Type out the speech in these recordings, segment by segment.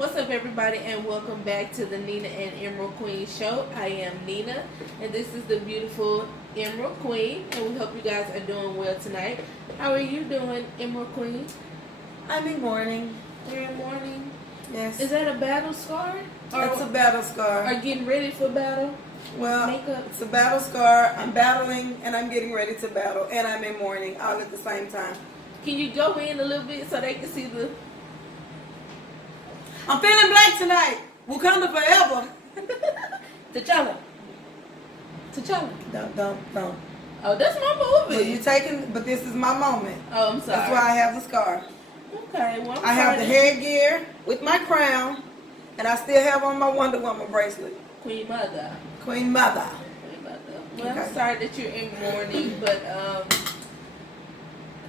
What's up, everybody, and welcome back to the Nina and Emerald Queen show. I am Nina, and this is the beautiful Emerald Queen, and we hope you guys are doing well tonight. How are you doing, Emerald Queen? I'm in mourning. You're in mourning? Yes. Is that a battle scar? It's a battle scar. Or getting ready for battle? Well, Makeup? it's a battle scar. I'm battling and I'm getting ready to battle, and I'm in mourning all at the same time. Can you go in a little bit so they can see the... I'm feeling black tonight. Wakanda forever. T'Challa. Don't. Oh, that's my movie. But this is my moment. Oh, I'm sorry. That's why I have the scar. Okay, well, I have the headgear with my crown, and I still have on my Wonder Woman bracelet. Queen Mother. Queen Mother. Well, Okay. I'm sorry that you're in mourning, but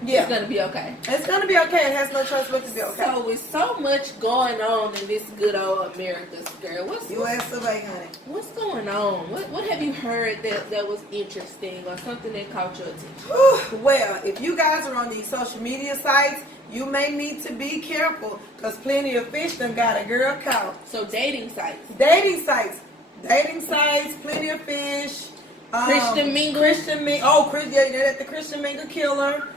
Yeah. it's gonna be okay. It's gonna be okay. It has no choice but to be okay. So with so much going on in this good old America, girl, U.S. of A, honey. what's going on? What have you heard that was interesting or something that caught your attention? Well, if you guys are on these social media sites, you may need to be careful because Plenty of Fish done got a girl caught. So dating sites. Plenty of Fish. Christian Mingle. Yeah, the Christian Mingle killer.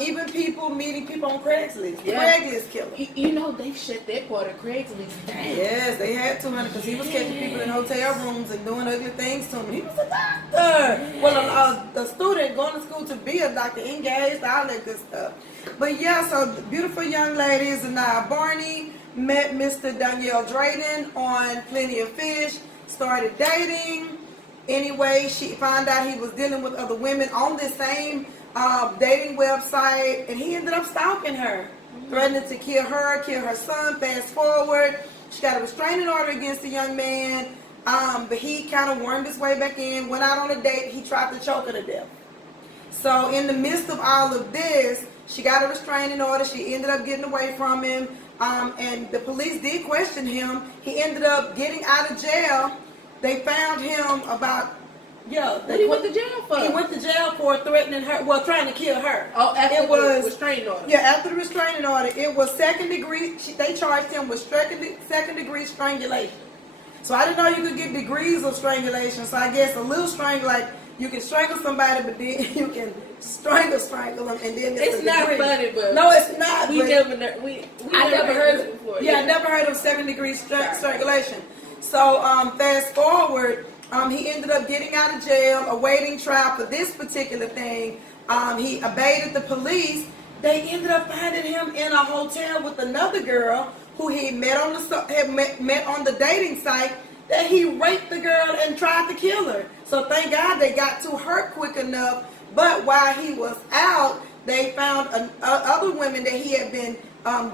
Even people meeting people on Craigslist. Yeah. Craigslist killer. You know, they shut that part of Craigslist down. Yes, they had to, because he was catching people in hotel rooms and doing ugly things to them. He was a doctor. Well, a student going to school to be a doctor, engaged, all that good stuff. But yeah, so the beautiful young lady, Zanaya Barney, met Mr. Danielle Drayden on Plenty of Fish, started dating. Anyway, she found out he was dealing with other women on the same dating website, and he ended up stalking her, threatening to kill her son. Fast forward, she got a restraining order against the young man, but he kind of wormed his way back in, went out on a date. He tried to choke her to death. So in the midst of all of this, she got a restraining order. She ended up getting away from him, and the police did question him. He ended up getting out of jail. They found him about... Yeah, What he went to jail for? He went to jail for threatening her, trying to kill her. Oh, after the restraining order. Yeah, after the restraining order. It was second degree. They charged him with second degree strangulation. So I didn't know you could get degrees of strangulation. So I guess a little strangle, like you can strangle somebody, but then you can strangle them, and then it's not funny, but no, it's not. I never heard it before. Yeah, I never heard of second degree strangulation. So fast forward. He ended up getting out of jail, awaiting trial for this particular thing. He evaded the police. They ended up finding him in a hotel with another girl who he met on the dating site. That he raped the girl and tried to kill her. So thank God they got to her quick enough. But while he was out, they found other women that he had been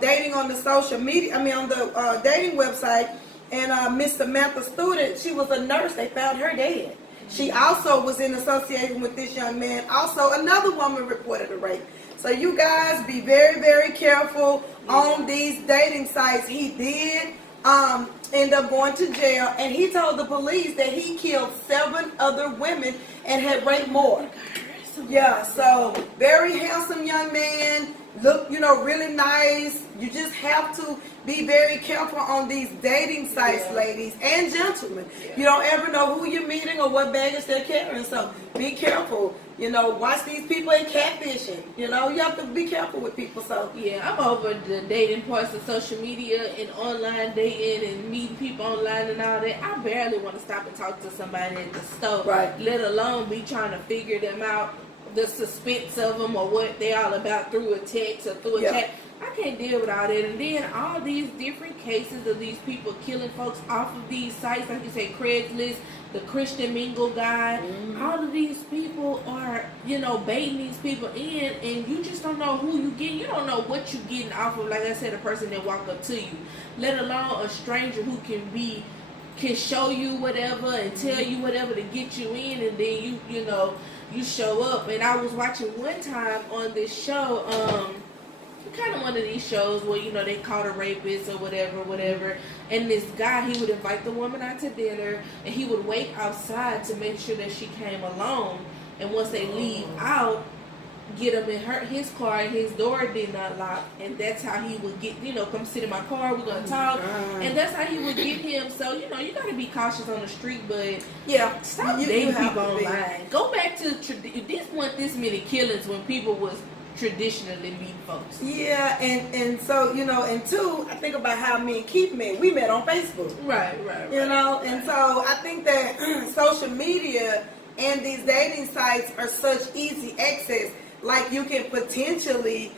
dating on the social media. On the dating website. And Miss Samantha Student, she was a nurse. They found her dead. She also was in association with this young man. Also, another woman reported a rape. So you guys be very, very careful on these dating sites. He did end up going to jail, and he told the police that he killed 7 other women and had raped more. Yeah, so very handsome young man. Look, really nice. You just have to be very careful on these dating sites, ladies and gentlemen. You don't ever know who you're meeting or what baggage they're carrying. So be careful. Watch these people in catfishing. You have to be careful with people. So yeah, I'm over the dating parts of social media and online dating and meeting people online and all that. I barely want to stop and talk to somebody at the store. Right. Let alone be trying to figure them out, the suspense of them or what they all about through a text or through a chat. I can't deal with all that. And then all these different cases of these people killing folks off of these sites, like you say, Craigslist, the Christian Mingle guy. All of these people are, baiting these people in, and you just don't know who you get. You don't know what you're getting off of, like I said, a person that walk up to you, let alone a stranger who can show you whatever and tell you whatever to get you in, and then you show up. And I was watching one time on this show, kind of one of these shows where they caught a rapist or whatever, and this guy, he would invite the woman out to dinner, and he would wait outside to make sure that she came alone, and once they leave out, get him in his car, and his door did not lock, and that's how he would get, come sit in my car, we're gonna talk, and that's how he would get him. So you gotta be cautious on the street, but stop dating people online. Go back to this wasn't this many killings when people was traditionally meet folks. Yeah, and so and two, I think about how me and Keith met. We met on Facebook. Right. And so I think that social media and these dating sites are such easy access. Like you can potentially,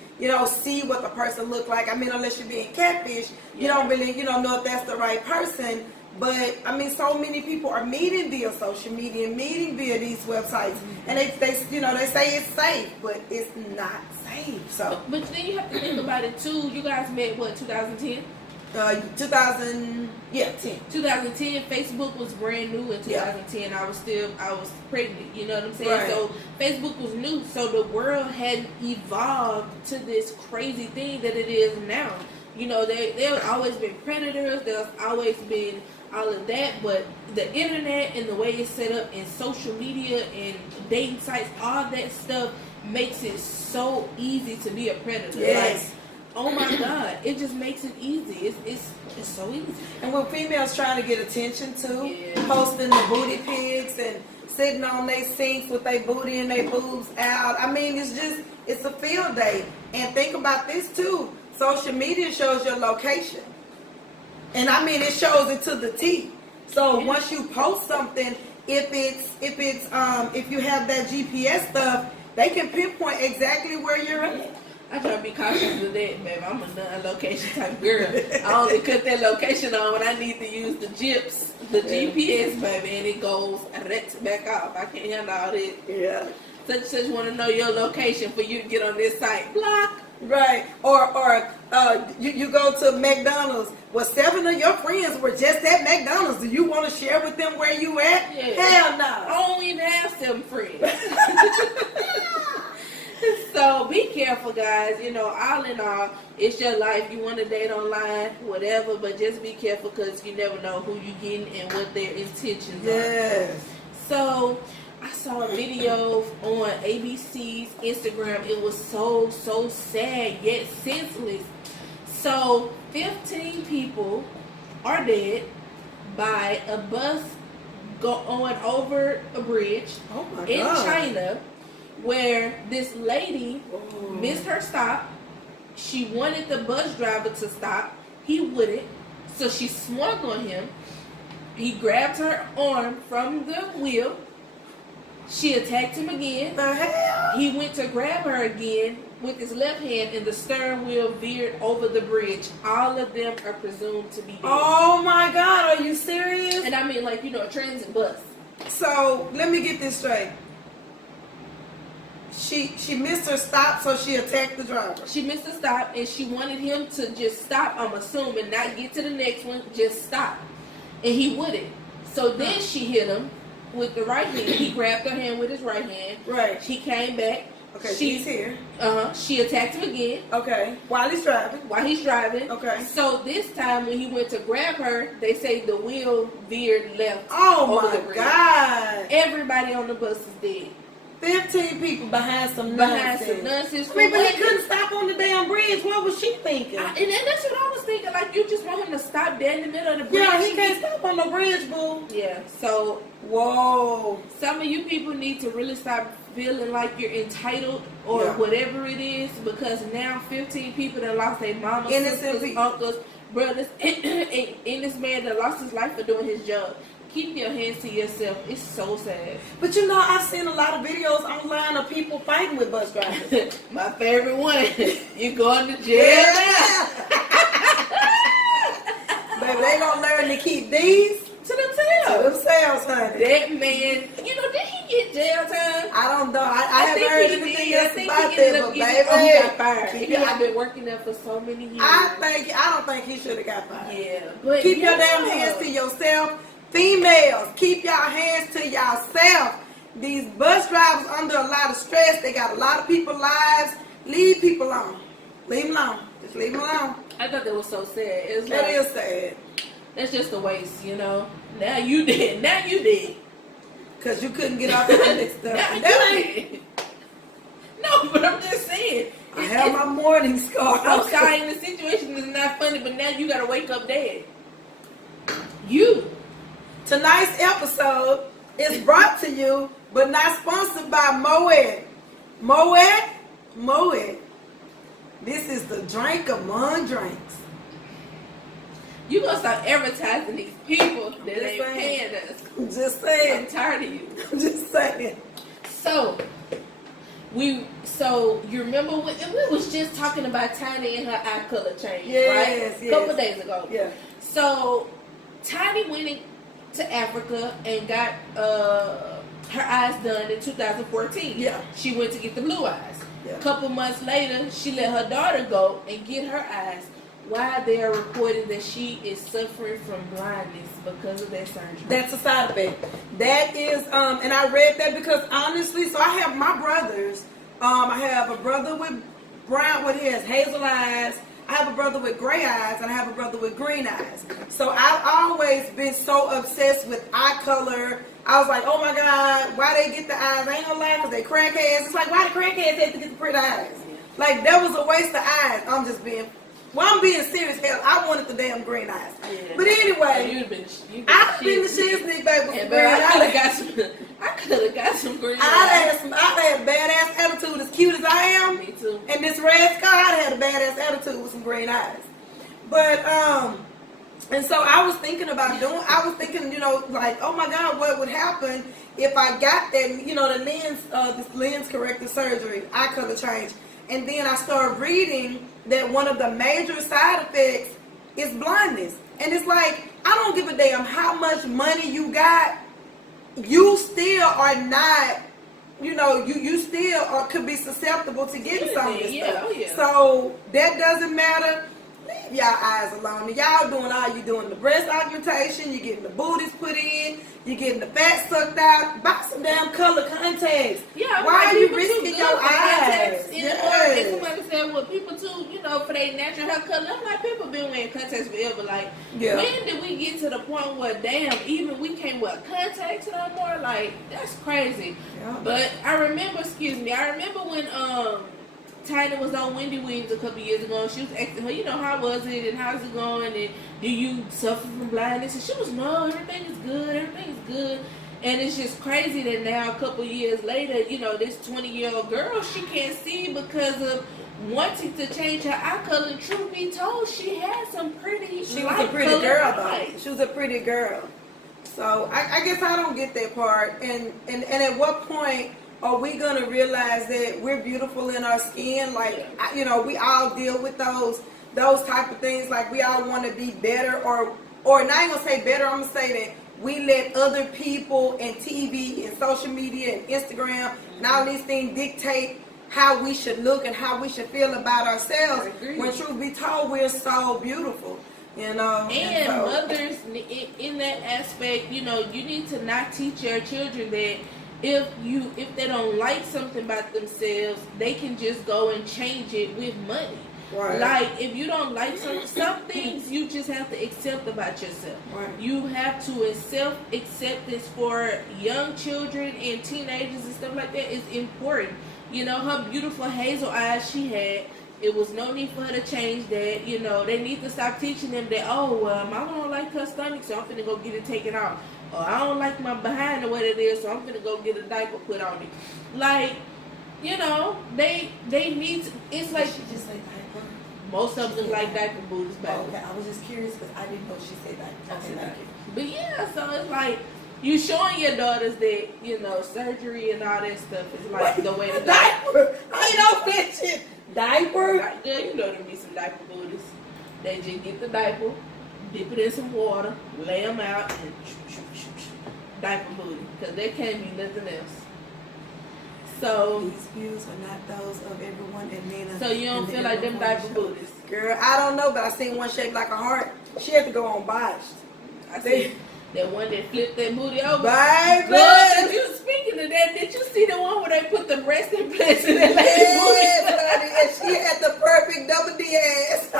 see what the person look like. I mean, unless you're being catfish, you don't really, know if that's the right person. But I mean, so many people are meeting via social media, meeting via these websites, and they say it's safe, but it's not safe. So, but then you have to think about it too. You guys met what 2010? 2010. 2010. Facebook was brand new in 2010. I was pregnant. You know what I'm saying? Right. So Facebook was new. So the world hadn't evolved to this crazy thing that it is now. There's always been predators. There's always been all of that, but the internet and the way it's set up and social media and dating sites, all that stuff makes it so easy to be a predator. Yes. Like, oh my God, it just makes it easy. It's so easy. And when females trying to get attention too, posting the booty pics and sitting on their sinks with their booty and their boobs out. I mean, it's a field day. And think about this too. Social media shows your location. And I mean, it shows it to the T. So once you post something, if you have that GPS stuff, they can pinpoint exactly where you're at. I try to be cautious with that, baby. I'm a non-location type girl. I only cut that location on when I need to use the GPS, baby, and it goes right back off. I can't handle all that. Yeah. Such want to know your location for you to get on this site. Block. Right. Or you go to McDonald's. Well, 7 of your friends were just at McDonald's. Do you want to share with them where you at? Yeah. Hell no. I don't even have 7 friends. So be careful, guys. All in all, it's your life. You want to date online, whatever, but just be careful because you never know who you're getting and what their intentions are. So I saw a video on ABC's Instagram. It was so sad yet senseless. So 15 people are dead by a bus going over a bridge in China, where this lady missed her stop. She wanted the bus driver to stop. He wouldn't. So she swung on him. He grabbed her arm from the wheel. She attacked him again. The hell? He went to grab her again with his left hand, and the stern wheel veered over the bridge. All of them are presumed to be dead. Oh my God, are you serious? And I mean, like, a transit bus. So let me get this straight. She missed her stop, so she attacked the driver. She missed the stop, and she wanted him to just stop, I'm assuming, not get to the next one, just stop. And he wouldn't. So then she hit him with the right hand. He grabbed her hand with his right hand. Right. She came back. Okay, she's here. She attacked him again. Okay. While he's driving. Okay. So this time when he went to grab her, they say the wheel veered left. Oh my God. Everybody on the bus is dead. 15 people behind some nonsense. I mean, but he couldn't stop on the damn bridge. What was she thinking? And that's what I was thinking. Like, you just want him to stop dead in the middle of the bridge. Yeah, he can't stop on the bridge, boo. Yeah, so... Whoa. Some of you people need to really stop feeling like you're entitled or whatever it is, because now 15 people that lost their mama, sisters, uncles, brothers, and this man that lost his life for doing his job. Keep your hands to yourself. It's so sad. But I've seen a lot of videos online of people fighting with bus drivers. My favorite one. You going to jail now. Baby, they gonna learn to keep these to themselves. Honey. That man, did he get jail time? I don't know. I haven't heard anything else about that, but baby, he got fired. He had been working there for so many years. I don't think he should have got fired. Yeah, but keep your damn hands to yourself. Females, keep y'all hands to yourself. These bus drivers under a lot of stress. They got a lot of people's lives. Leave people alone. Leave them alone. Just leave them alone. I thought that was so sad. It was that is sad. That's just a waste, Now you did. Because you couldn't get off the next stuff. No, but I'm just saying. I have my morning scar. I'm sorry, the situation is not funny, but now you gotta wake up dead. You. Tonight's episode is brought to you, but not sponsored by Moet. Moet. This is the drink among drinks. You gonna start advertising these people that ain't paying us. I'm just saying. I'm tired of you. I'm just saying. So you remember when we was just talking about Tiny and her eye color change, right? Yes. A couple days ago. Yeah. So Tiny went to Africa and got her eyes done in 2014. Yeah. She went to get the blue eyes. Yeah. A couple months later, she let her daughter go and get her eyes. Why they are reporting that she is suffering from blindness because of that surgery. That's a side effect. That is, and I read that because honestly, so I have my brothers. I have a brother with brown, what he has hazel eyes. I have a brother with gray eyes, and I have a brother with green eyes. So I've always been so obsessed with eye color. I was like, oh my God, why they get the eyes? I ain't gonna lie, because they crackheads. It's like, why the crackheads have to get the pretty eyes? Like, that was a waste of eyes. I'm being serious. Hell, I wanted the damn green eyes. Yeah. But anyway, I've been the shiznit baby with green eyes. I could have got some green eyes. I've had badass attitude as cute as I am. Me too. And this red scar, I had a badass attitude with some green eyes. But, and so I was thinking, like, oh my God, what would happen if I got that, the this lens corrective surgery, eye color change. And then I started reading that one of the major side effects is blindness. And it's like, I don't give a damn how much money you got. You still are not, you still could be susceptible to getting some of this stuff. Oh yeah. So that doesn't matter. Leave y'all eyes alone. Y'all doing all you doing the breast augmentation, you're getting the booties put in, you're getting the fat sucked out. Buy some damn color contacts. Yeah, why are you risking your eyes? And somebody said, well, people too, for their natural hair color. I'm like, people been wearing contacts forever. Like, when did we get to the point where, damn, even we can't wear contacts no more? Like, that's crazy. Yeah. But I remember when Tiny was on Wendy Williams a couple years ago, and she was asking her, how was it and how's it going, and do you suffer from blindness? And she was, no, everything is good. And it's just crazy that now a couple years later, this 20-year-old girl, she can't see because of wanting to change her eye color. And truth be told, she had some pretty. She was a pretty girl, though. She was a pretty girl. So I guess I don't get that part. And at what point are we gonna realize that we're beautiful in our skin? Like, we all deal with those type of things. Like, we all want to be better, or not even gonna say better. I'm gonna say that we let other people and TV and social media and Instagram and all these things dictate how we should look and how we should feel about ourselves. When truth be told, we're so beautiful. And so, mothers in that aspect, you need to not teach your children that if they don't like something about themselves, they can just go and change it with money. Right. Like, if you don't like some things, you just have to accept about yourself. Right. You have to self-acceptance for young children and teenagers and stuff like that is important. Her beautiful hazel eyes she had, it was no need for her to change that. They need to stop teaching them that, mama don't like her stomach, so I'm finna go get it taken off. Or I don't like my behind the way it is, so I'm finna go get a diaper put on me. Like, they need to, it's like, she just like diaper? Most of them like diaper booties back. Oh, okay, I was just curious because I didn't know she said diaper. Okay, thank you. But yeah, so it's like, you showing your daughters that, surgery and all that stuff is like the way to go. Diaper! I know that shit. Diaper? Right there, there be some diaper booties. They just get the diaper, dip it in some water, lay them out, and diaper booty. Because there can't be nothing else. So these views are not those of everyone and Nina. So you don't feel like them diaper booties? Girl, I don't know, but I seen one shaped like a heart. She had to go on botched. I see that one that flipped that booty over. Baby! Girl, you speaking of that, did you see the one where they put the resting place in that lady's booty? And she had the perfect double D ass.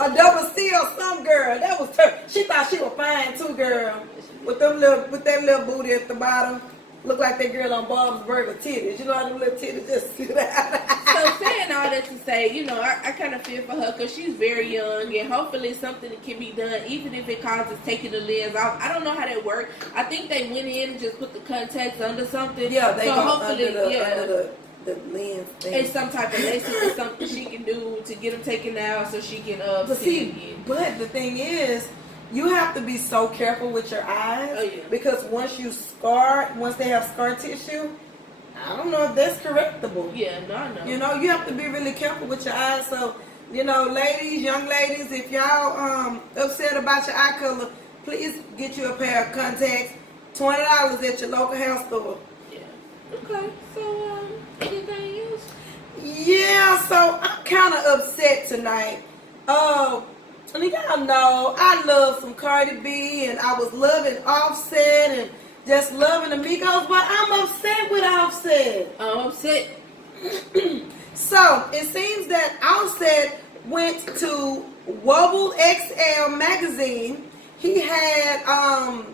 A double C or some girl. That was she thought she was fine too, girl. With that little booty at the bottom. look like that girl on Bob's Burger titties. You know how them little titties just sit out. So saying all that to say, you know, I kind of feel for her because she's very young, and hopefully something can be done, even if it causes taking the lens off. I don't know how that works. I think they went in and just put the contacts under something. Yeah, they so go hopefully, under the lens thing. It's some type of LASIK or something she can do to get them taken out so she can But see see, again. but the thing is, you have to be so careful with your eyes. Oh, yeah. Because once they have scar tissue, I don't know if that's correctable. Yeah, no, I know. You know, you have to be really careful with your eyes. So, you know, ladies, young ladies, if y'all upset about your eye color, please get you a pair of contacts. $20 at your local hair store. Yeah. Okay. So, anything else? Yeah, so I'm kind of upset tonight. And y'all know I love some Cardi B, and I was loving Offset and just loving Amigos, but I'm upset with Offset. I'm upset. So it seems that Offset went to Wobble XL magazine. He had an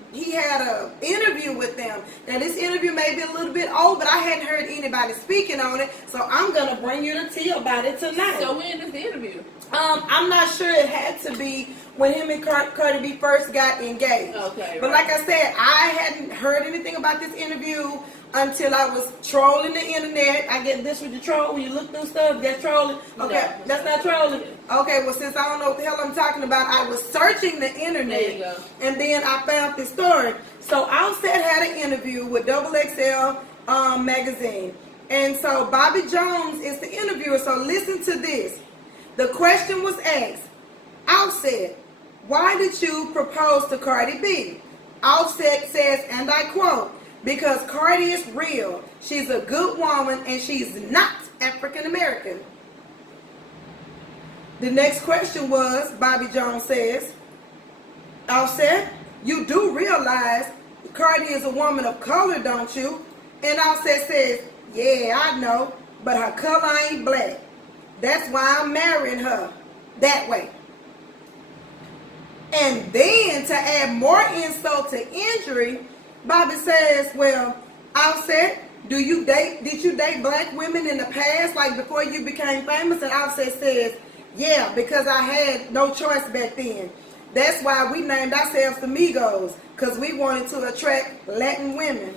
interview with them. Now this interview may be a little bit old, but I hadn't heard anybody speaking on it, so I'm gonna bring you the tea about it tonight. So when is the interview? I'm not sure. It had to be when him and Cardi B first got engaged. Okay. But right. like I said, I hadn't heard anything about this interview until I was trolling the internet. I get this with the troll. When you look through stuff, that's trolling. Okay, No. that's not trolling. Okay, well, since I don't know what the hell I'm talking about, I was searching the internet. There you go. And then I found this story. So Offset had an interview with XXL magazine. And so Bobby Jones is the interviewer. So listen to this. The question was asked, Offset, why did you propose to Cardi B? Offset says, and I quote, because Cardi is real. She's a good woman and she's not African American. The next question was, Bobby Jones says, Offset, you do realize Cardi is a woman of color, don't you? And Offset says, yeah, I know, but her color ain't black. That's why I'm marrying her that way. And then to add more insult to injury, Bobby says, well, Offset, did you date black women in the past, like before you became famous? And Offset says, yeah, because I had no choice back then. That's why we named ourselves the Migos, because we wanted to attract Latin women.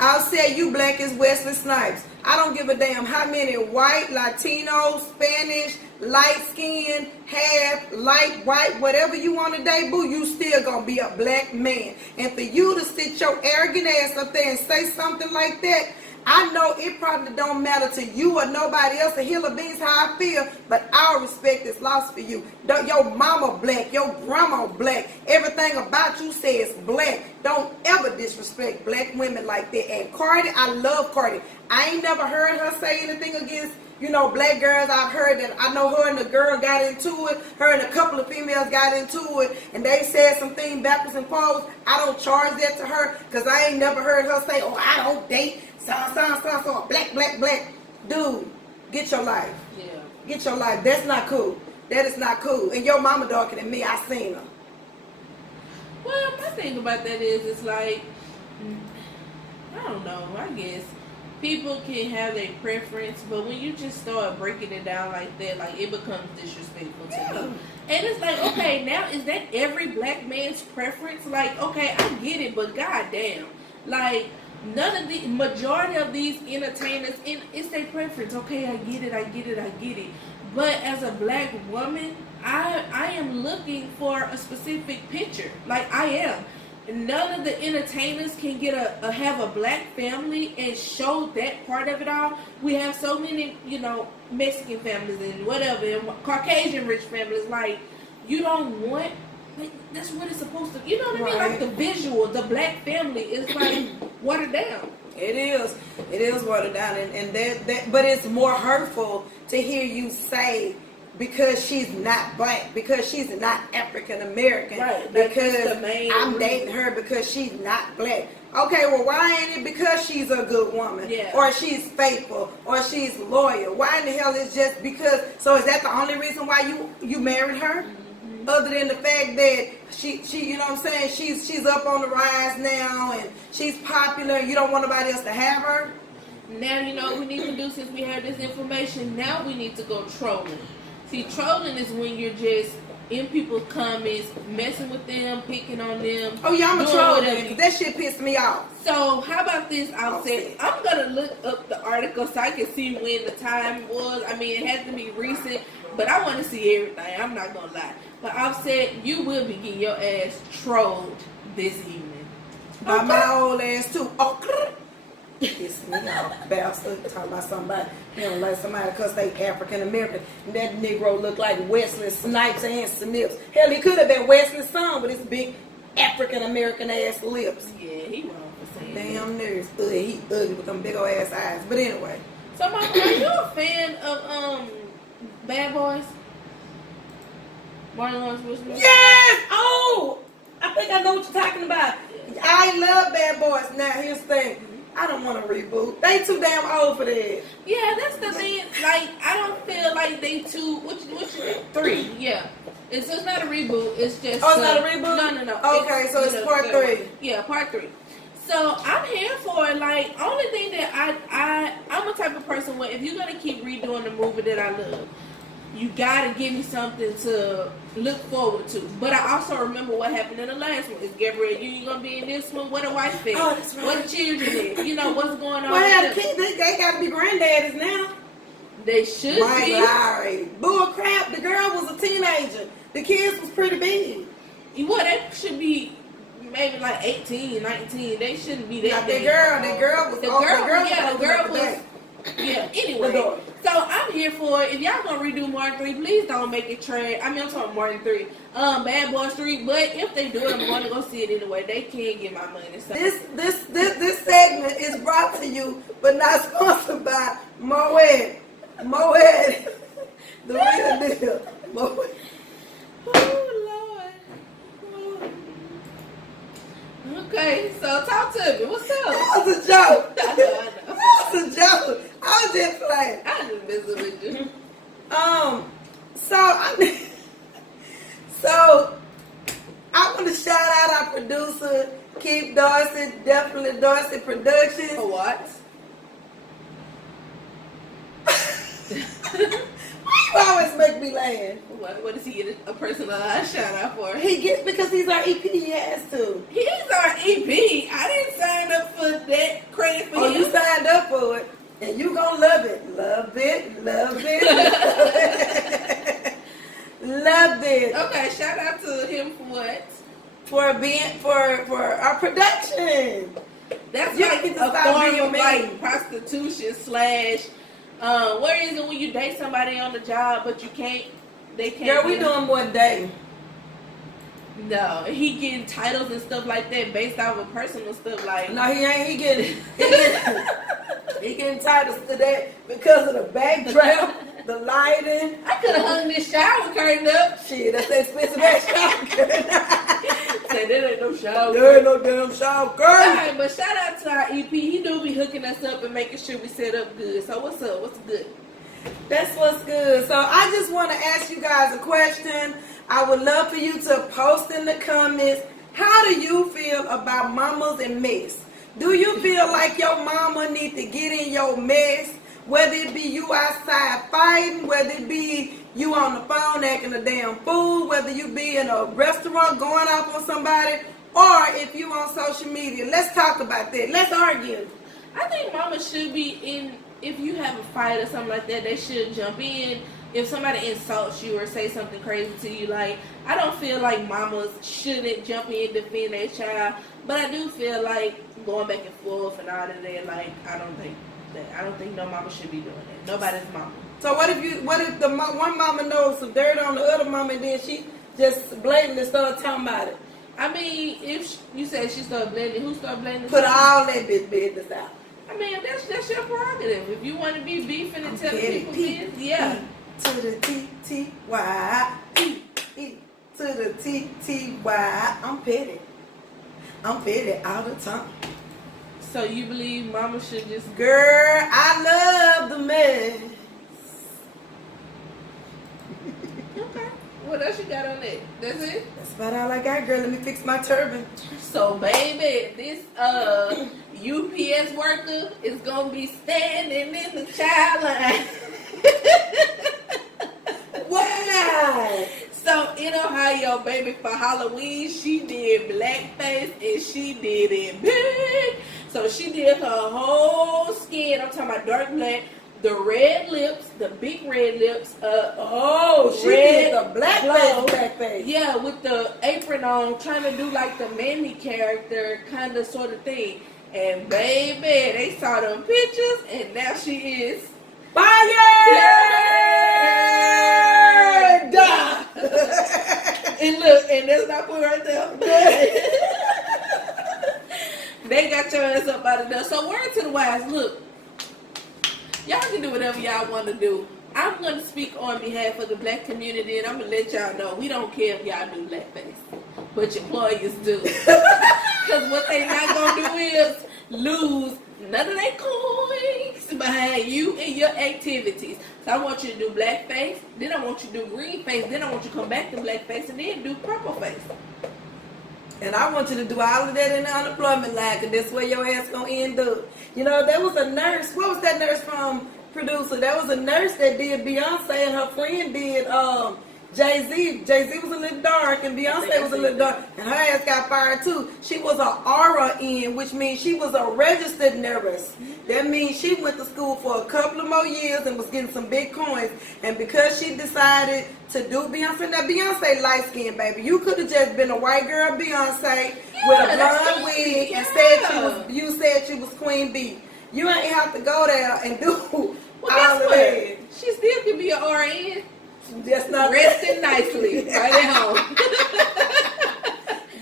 Offset, you black as Wesley Snipes. I don't give a damn how many white, Latino, Spanish, light skin, half, light, white, whatever you want to date, boo, you still gonna be a black man. And for you to sit your arrogant ass up there and say something like that, I know it probably don't matter to you or nobody else, a hill of beans how I feel, but our respect is lost for you. Your mama black, your grandma black, everything about you says black. Don't ever disrespect black women like that. And Cardi, I love Cardi. I ain't never heard her say anything against, black girls. I've heard that. I know her and the girl got into it. Her and a couple of females got into it. And they said some things backwards and forwards. I don't charge that to her because I ain't never heard her say, oh, I don't date so, black. Dude, get your life. Yeah. Get your life. That's not cool. That is not cool. And your mama darker than me. I seen her. Well, my thing about that is, it's like, I don't know, I guess people can have their preference, but when you just start breaking it down like that, like, it becomes disrespectful to me. And it's like, okay, now is that every black man's preference? Like, okay, I get it, but goddamn, like, none of the majority of these entertainers, it's their preference. Okay, I get it. But as a black woman, I am looking for a specific picture. Like, I am. None of the entertainers can have a black family and show that part of it all. We have so many, Mexican families and whatever, and Caucasian rich families. Like, you don't want, like, that's what it's supposed to, you know what I mean? Like, the visual, the black family is like watered down. It is watered down, and that, but it's more hurtful to hear you say, because she's not black, because she's not African American, right? Because I'm dating her because she's not black. Okay, well, why ain't it because she's a good woman, or she's faithful, or she's loyal? Why in the hell is just because? So is that the only reason why you married her? other than the fact that she, you know what I'm saying, she's up on the rise now and she's popular and you don't want nobody else to have her? Now you know what we need to do since we have this information. Now we need to go trolling. See, trolling is when you're just in people's comments, messing with them, picking on them. Oh yeah, I'm a doing troll whatever. then, 'cause that shit pissed me off. So how about this? I'll say I'm gonna look up the article so I can see when the time was. I mean, it has to be recent, but I want to see everything. I'm not gonna lie. But I've said you will be getting your ass trolled this evening By my old ass too. Oh, piss me off, bastard. Talking about somebody, you know, like somebody because they African American. And that Negro looked like Wesley Snipes and Snips. Hell, he could have been Wesley's son with his big African American ass lips. Yeah, he wrong for saying Damn nerves. He ugly with them big old ass eyes. But anyway. So, Mama, are you a fan of Bad Boys? Martin Lawrence Bushman? Yes! Oh! I think I know what you're talking about. I love Bad Boys. Now, here's the thing. I don't want to reboot. They too damn old for that. Yeah, that's the thing. Like, I don't feel like they too. Which 3? Yeah. It's not a reboot. It's just. Oh, it's not a reboot? No. Okay, so it's part 3. Yeah, part 3. So I'm here for it. Like, only thing that I'm a type of person where if you're gonna keep redoing the movie that I love, you gotta give me something to look forward to. But I also remember what happened in the last one. Is Gabrielle Union gonna be in this one? What a wife is? Oh, that's right. What the children is? You know what's going on? Well, the kids, they gotta be granddaddies now. They should be. Right. Bull crap. The girl was a teenager. The kids was pretty big. Well, they should be maybe like 18, 19. They shouldn't be that. The girl was. Yeah. Anyway, so I'm here for it. If y'all gonna redo Martin 3, please don't make it trash. I mean, I'm talking Martin 3, Bad Boys 3. But if they do it, I'm going to go see it anyway. They can get my money. So. This segment is brought to you, but not sponsored by Moet. Moet, the real deal. Moet. Oh Lord. Okay, so talk to me. What's up? That was a joke. I know. That was a joke. I was just playing. I just messing with you. So I want to shout out our producer, Keith Dorsey, definitely Dorsey Productions. For what? You always make me laugh. What does he get a personal shout out for? He gets because he's our EP. He has to. He's our EP. I didn't sign up for that credit for Oh, him. you signed up for it, and you gonna love it. Love it. Love it. Love it. Okay, shout out to him for what? For our production. That's You like can a just stop form being of mean. like prostitution / where is it when you date somebody on the job but you can't? They can't. Girl, we doing more dating. No, he getting titles and stuff like that based off of personal stuff. Like No, he ain't. He getting titles to that because of the backdrop, the lighting. I could have hung this shower curtain up. Shit, that's that expensive ass shower curtain. Say that ain't no shower. There ain't no damn shower curtain. Alright, but shout out to our EP. He do be hooking us up and making sure we set up good. So what's up? What's good? That's what's good. So I just want to ask you guys a question. I would love for you to post in the comments. How do you feel about mamas and mess? Do you feel like your mama need to get in your mess? Whether it be you outside fighting, whether it be you on the phone acting a damn fool, whether you be in a restaurant going off on somebody, or if you on social media. Let's talk about that. Let's argue. I think mama should be in. If you have a fight or something like that, they should jump in. If somebody insults you or say something crazy to you, like, I don't feel like mamas shouldn't jump in and defend their child, but I do feel like going back and forth and all of that, like, I don't think no mama should be doing that. Nobody's mama. So what if the one mama knows some dirt on the other mama and then she just blatantly started talking about it? I mean, if you said she started blaming, who started blaming? Put all that business out. I mean, that's your prerogative. If you want to be beefing and telling petty. people this, yeah. To the T-T-Y. E to the T-T-Y. I'm petty. I'm petty all the time. So you believe mama should just... Girl, I love the mess. Okay. What else you got on that? That's it? That's about all I got, girl. Let me fix my turban. So, baby, this UPS worker is gonna be standing in the child line. Why? So in Ohio, baby, for Halloween, she did blackface and she did it big. So she did her whole skin. I'm talking about dark black, the red lips, the big red lips. She did the blackface. Yeah, with the apron on, trying to do like the Mandy character kind of sort of thing. And baby, they saw them pictures, and now she is fired. And look, and that's not put right there. They got your ass up out of there. So word to the wise, look, y'all can do whatever y'all want to do. I'm going to speak on behalf of the black community, and I'm going to let y'all know we don't care if y'all do blackface, but your employers do. Because what they not going to do is lose none of their coins behind you and your activities. So I want you to do blackface, then I want you to do green face, then I want you to come back to blackface, and then do purple face. And I want you to do all of that in the unemployment line, because that's where your ass going to end up. You know, there was a nurse. What was that nurse from Producer? There was a nurse that did Beyonce, and her friend did Jay-Z. Jay-Z was a little dark, and Beyonce was a little dark, and her ass got fired too. She was an RN, which means she was a registered nurse. That means she went to school for a couple of more years and was getting some big coins. And because she decided to do Beyonce, now Beyonce light skinned, baby. You could have just been a white girl Beyonce with a blonde wig and you said she was Queen Bee. You ain't have to go there and do all of that. She still could be an RN. Just not resting nicely right at home.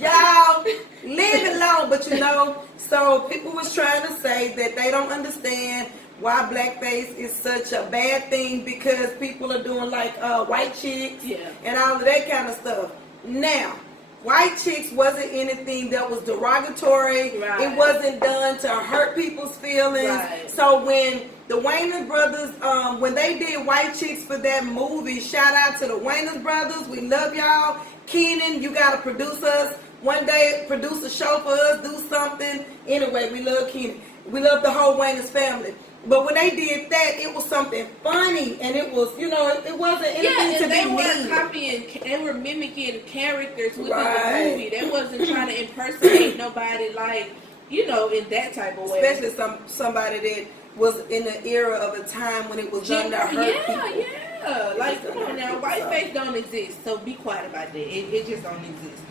Y'all, leave it alone. But you know, so people was trying to say that they don't understand why blackface is such a bad thing, because people are doing like white chicks and all of that kind of stuff. Now, white chicks wasn't anything that was derogatory. Right. It wasn't done to hurt people's feelings. Right. So when the Wayans brothers, when they did White Chicks for that movie, shout out to the Wayans brothers. We love y'all. Keenan, you got to produce us. One day, produce a show for us, do something. Anyway, we love Keenan. We love the whole Wayans family. But when they did that, it was something funny, and it was, you know, it wasn't anything to be mean. They were copying, they were mimicking characters within the movie. They wasn't trying to impersonate nobody, like, you know, in that type of way. Especially somebody that was in the era of a time when it was done to hurt people. Yeah. Like, come on now, whiteface don't exist, so be quiet about that. It just don't exist.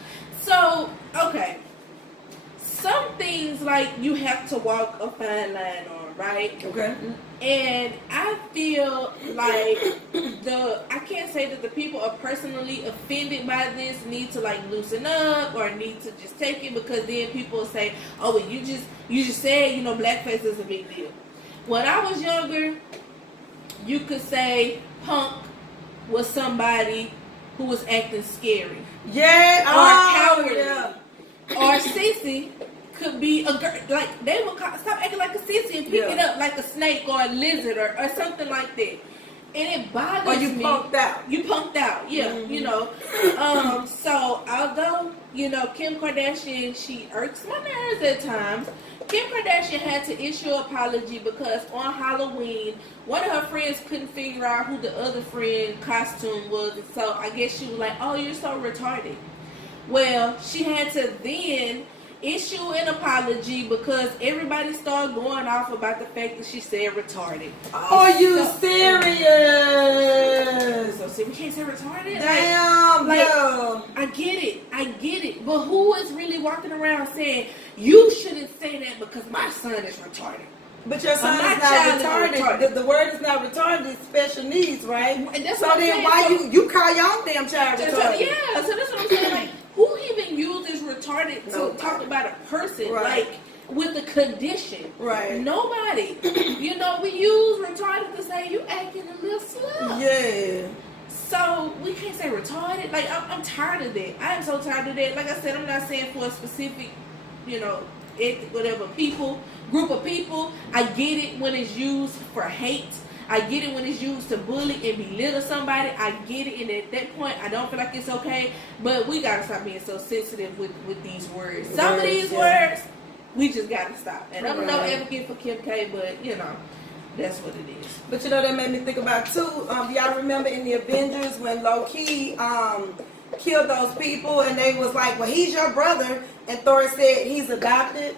So, okay. Some things, like, you have to walk a fine line on, right? Okay. And I feel like I can't say that the people are personally offended by this need to like loosen up or need to just take it, because then people say, oh, well, you just said, you know, blackface is a big deal. When I was younger, you could say punk was somebody who was acting scary. Yeah. Or cowardly. Yeah. Or sissy could be a girl, like they would stop acting like a sissy and pick it up like a snake or a lizard or something like that. And it bothers me. Or you punked out. You punked out, yeah, you know. So although, you know, Kim Kardashian, she irks my nerves at times, Kim Kardashian had to issue an apology because on Halloween, one of her friends couldn't figure out who the other friend costume was. And so I guess she was like, oh, you're so retarded. Well, she had to then issue an apology because everybody started going off about the fact that she said retarded. Are you serious? So we can't say retarded? Damn, I get it. But who is really walking around saying, you shouldn't say that because my son is retarded? But your son is not retarded. The word is not retarded, it's special needs, right? And that's so then why you call your own damn child retarded? Yeah, so that's what I'm saying. Like, who even uses retarded to talk about a person, like, with a condition? Right. Nobody. You know, we use retarded to say you acting a little slow. Yeah. So we can't say retarded. Like, I'm tired of that. I am so tired of that. Like I said, I'm not saying for a specific, you know, group of people. I get it when it's used for hate. I get it when it's used to bully and belittle somebody. I get it, and at that point, I don't feel like it's okay. But we gotta stop being so sensitive with these words. Some of these words, we just gotta stop. And I'm no advocate for Kim K, but you know, that's what it is. But you know, that made me think about too. Do y'all remember in the Avengers when Loki killed those people, and they was like, "Well, he's your brother," and Thor said he's adopted.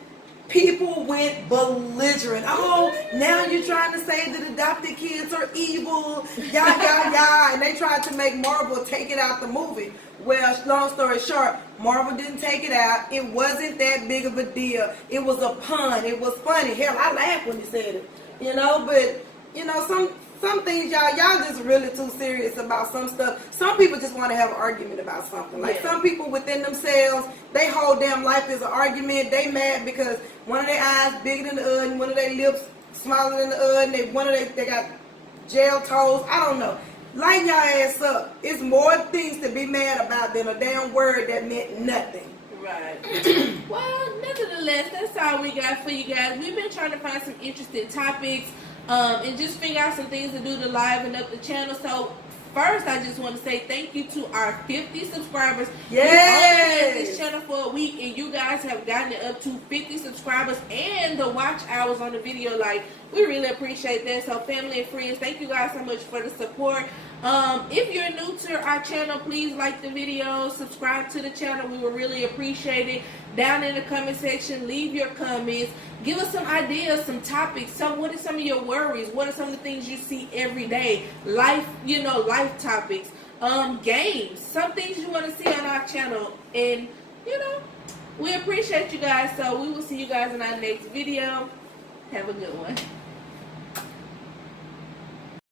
People went belligerent. Oh, now you're trying to say that adopted kids are evil, and they tried to make Marvel take it out the movie. Well, long story short, Marvel didn't take it out. It wasn't that big of a deal. It was a pun. It was funny. Hell, I laughed when you said it. You know, but you know, some things y'all just really too serious about some stuff. Some people just want to have an argument about something. Like some people within themselves, they whole damn life is an argument. They mad because one of their eyes bigger than the other, and one of their lips smaller than the other, and they got gel toes. I don't know. Lighten your ass up. It's more things to be mad about than a damn word that meant nothing. Right. Well, nevertheless, that's all we got for you guys. We've been trying to find some interesting topics and just figure out some things to do to liven up the channel. So first, I just want to say thank you to our 50 subscribers. Yes. We've only had this channel for a week, and you guys have gotten it up to 50 subscribers and the watch hours on the video. Like, we really appreciate that. So family and friends, thank you guys so much for the support. If you're new to our channel, please like the video, subscribe to the channel. We would really appreciate it. Down in the comment section, leave your comments. Give us some ideas, some topics. What are some of your worries? What are some of the things you see every day? Life, life topics, games, some things you want to see on our channel. And, we appreciate you guys. So we will see you guys in our next video. Have a good one.